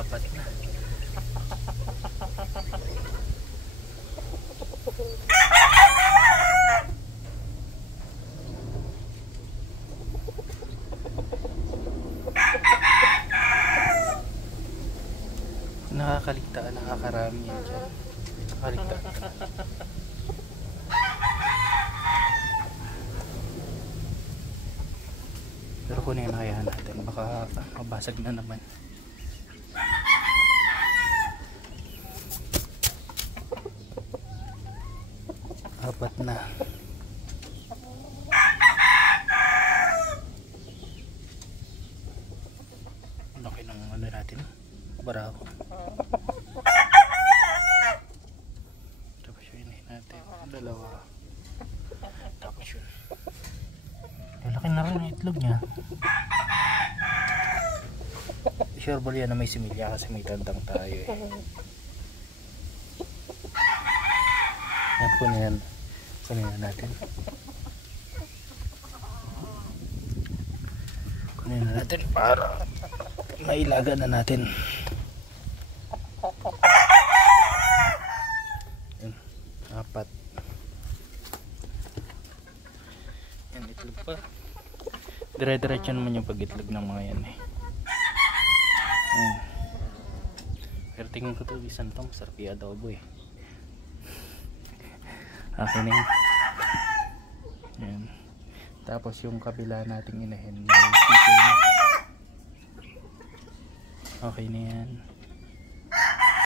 Apat na. Nakakaligtaan, nakakarami yan dyan. Nakakaligtaan. Pero kunin na kaya natin, baka mabasag na naman. Apat na. Laki ng ano natin, barako. Tapos yun natin, dalawa. Tapos yun. Laki na rin ang itlog niya. Sure ball yan na may similya kasi may tandang tayo eh. Yan po na yan. Kunin na natin. Kunin na natin para mailaga na natin. Yan. Apat. Yan itlog pa. Dire-diretso naman yung pag-itlog ng mga yan eh. Yan. Pero tingin ko ito isang to masarap yung adobo eh. Okay na yun. Yan. Tapos yung kabila nating inahin may sisig na. Okay na yan.